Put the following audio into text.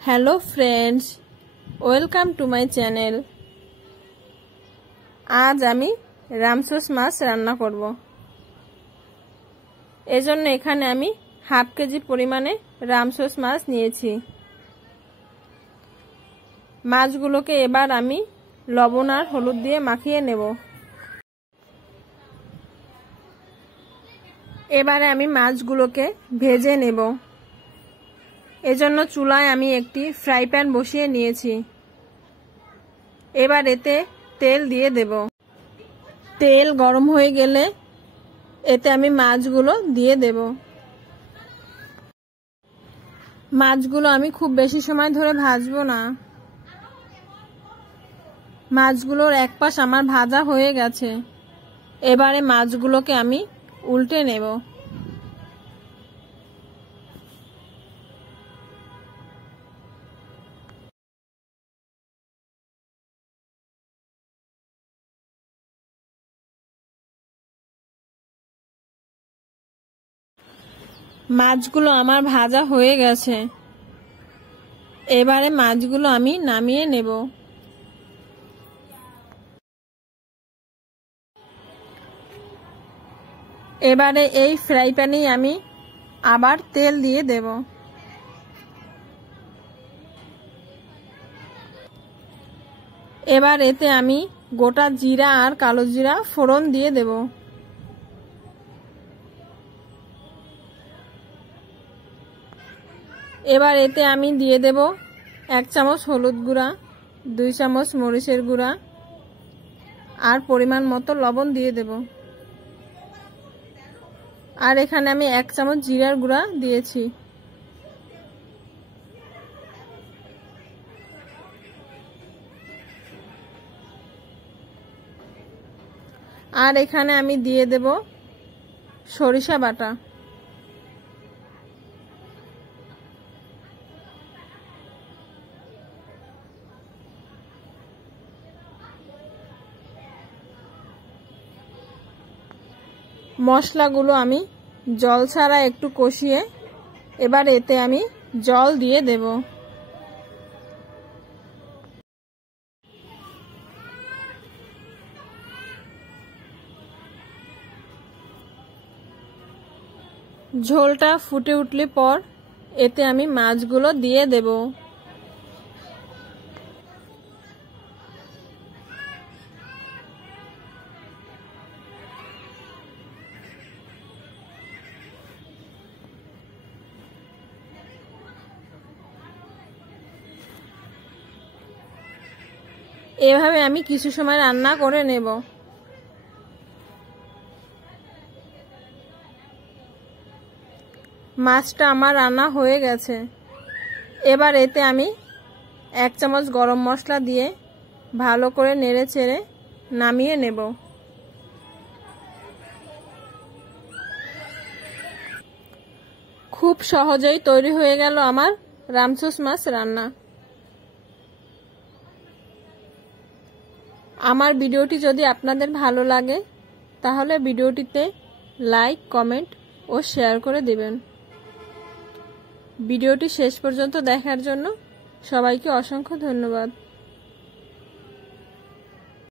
Hello friends, welcome to my channel. আজ আমি রামসোস মাছ রান্না করব। এজন্য এখানে আমি হাফ কেজি পরিমাণে রামসোস মাছ নিয়েছি। মাছগুলোকে এবার আমি লবণ আর হলুদ দিয়ে মাখিয়ে নেব। এবারে আমি মাছগুলোকে ভেজে নেব। এজন্য চুলায় আমি একটি ফ্রাই প্যান বসিয়ে নিয়েছি। এবার এতে তেল দিয়ে দেব। তেল গরম হয়ে গেলে এতে আমি মাছগুলো দিয়ে দেব। মাছগুলো আমি খুব বেশি সময় ধরে ভাজবো না। মাছগুলোর এক পাশ আমার ভাজা হয়ে গেছে। এবারে মাছগুলোকে আমি উল্টে নেব। মাছগুলো আমার ভাজা হয়ে গেছে। এবারে মাছগুলো আমি নামিয়ে নেব। এবারে এই ফ্রাই প্যানেই আমি আবার তেল দিয়ে দেব। এবার এতে আমি গোটা জিরা আর কালো জিরা ফোড়ন দিয়ে দেব। এবার এতে আমি দিয়ে দেব 1 চামচ হলুদ গুঁড়া, 2 চামচ মরিচের গুঁড়া আর পরিমাণ মতো লবণ দিয়ে দেব। আর এখানে আমি 1 চামচ জিরার গুঁড়া দিয়েছি। আর এখানে আমি দিয়ে দেব সরিষা বাটা। মশলাগুলো আমি জল ছাড়া একটু কষিয়ে এবার এতে আমি জল দিয়ে দেব। ঝোলটা ফুটে উঠলে পর এতে আমি মাছগুলো দিয়ে দেব। এভাবে আমি কিছু সময় রান্না করে নেব। মাছটা আমার রান্না হয়ে গেছে। এবার এতে আমি 1 চামচ গরম মশলা দিয়ে ভালো করে নেড়ে চেড়ে নামিয়ে নেব। খুব সহজেই তৈরি হয়ে গেল আমার রামসোস মাছ রান্না। আমার ভিডিওটি যদি আপনাদের ভালো লাগে তাহলে ভিডিওটিতে লাইক, কমেন্ট ও শেয়ার করে দিবেন। ভিডিওটি শেষ পর্যন্ত দেখার জন্য সবাইকে অসংখ্য ধন্যবাদ।